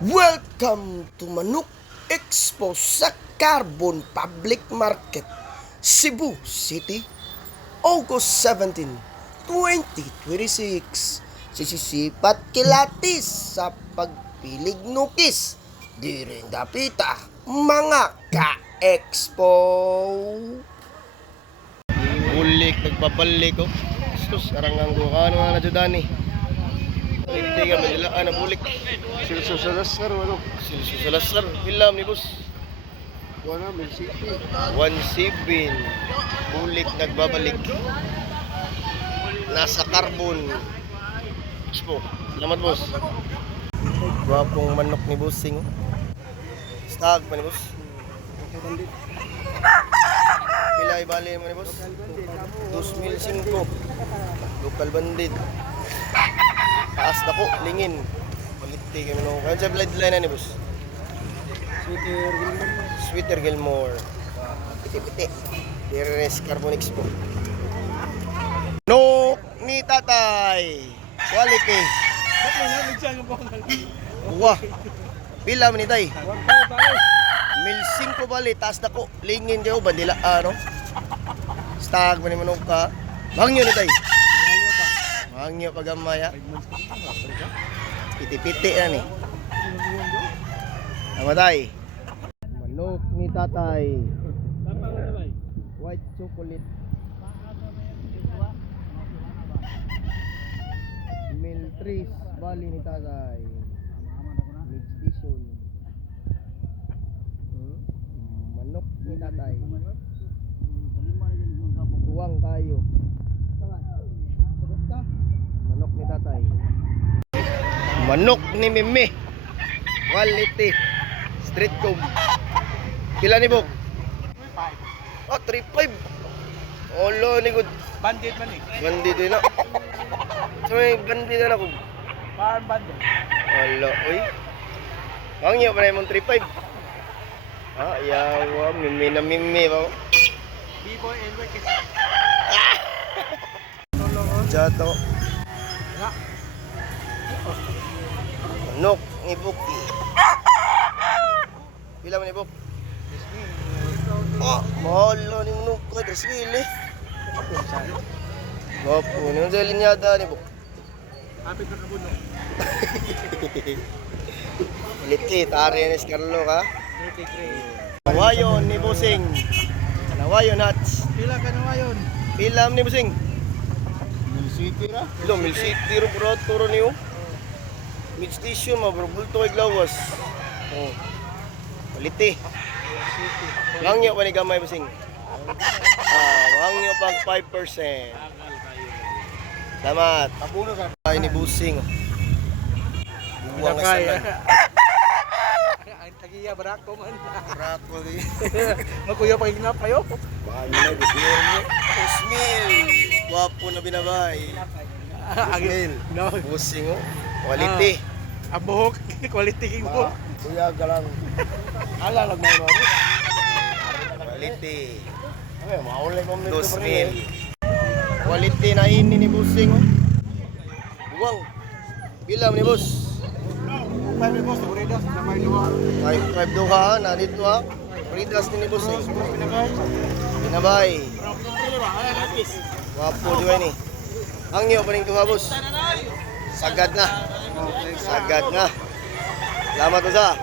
Welcome to Manok Expo sa Carbon Public Market, Cebu City, August 17, 2026. Sisisipat kilatis sa pagpilig nukis, di rin dapita mga ka-expo. Bulik, nagbabalik ko. Sus, arangang ko. Ano nga na dyan hindi nga manilaan na bulik. Silso Salazar, ano? Silso Salazar, hilam ni boss. Wala, may city. 1-7 bulik nagbabalik. Nasa Carbon Expo. Salamat boss. Gwapong manok ni bossing. Stag pa ni boss. Pila ibali mo ni boss? 2,005. Local bandit. Taas na po, lingin. Maliti kami nung... Kaya sa bloodline na ni boss? Sweeter Gilmore. Piti-piti. Deres Carbon Expo. No ni tatay. Quality. Wah. Pila man ni tay? 1,500 bali. Taas na po. Lingin dyan. Bandila ano? Stag man ni manok ka. Mangyo ni tay. Mangyo pagamaya. Piti-piti yan eh. Namatay. Manok ni tatay. White chocolate. Miltris bali ni tatay. Mix vision. Manok ni tatay. Tuwang kayo. Manok ni tatay. Manok ni Mimi. Quality. Street comb. Pila ni Bok? Oh, 3.5. Olo ni good. Bandit man eh. Bandit din na. So may bandit na ako. Farm bandit. Olo, uy. Mangyo pa na yung 3.5. Ah, yawa. Mimi na Mimi ba? B-boy and wicked. Jato. Manok ni Buki. Pila man ni Bok? Oh, mahal ni manok ko. 3,000 eh. Opo, nung sa linyada ni Bok. Kapit na kabuno. Maliti, tari ni Scarlo ka. 33. Nawayon ni Busing. Nawayon hats. Pila ka na ngayon? Pilam ni Busing. Mil City ra. Ilo, Mil City ro bro, turo niyo. Mid station ma bro, bulto kay glawas. Oh. Maliti. Langyo pa ni gamay Busing. Langyo pag 5%. Salamat. Tabuno ka. Ay ni Busing. Buwang Kaya. isalan. Ang tagiya barak ko man. Rako di. Magkuya pa ignap kayo. Baka nyo na, Gusmil. Gusmil. Wapo na binabay. Gusmil. No. Busing o. Quality. Ang buhok, quality king mo. Kuya ka lang. Ala lag mo. Quality. Ay, maulay mo nito. Gusmil. Quality na ini ni Busing o. Buwang. Bilam ni Bus. Pwede mo, seguridad na may luwa. 5 duha na dito ha. Pridas ni Busing. Binabay. Wapo juga ini. Ang iyo pa rin tuha, boss. Sagad na. Sagad na. Salamat sa.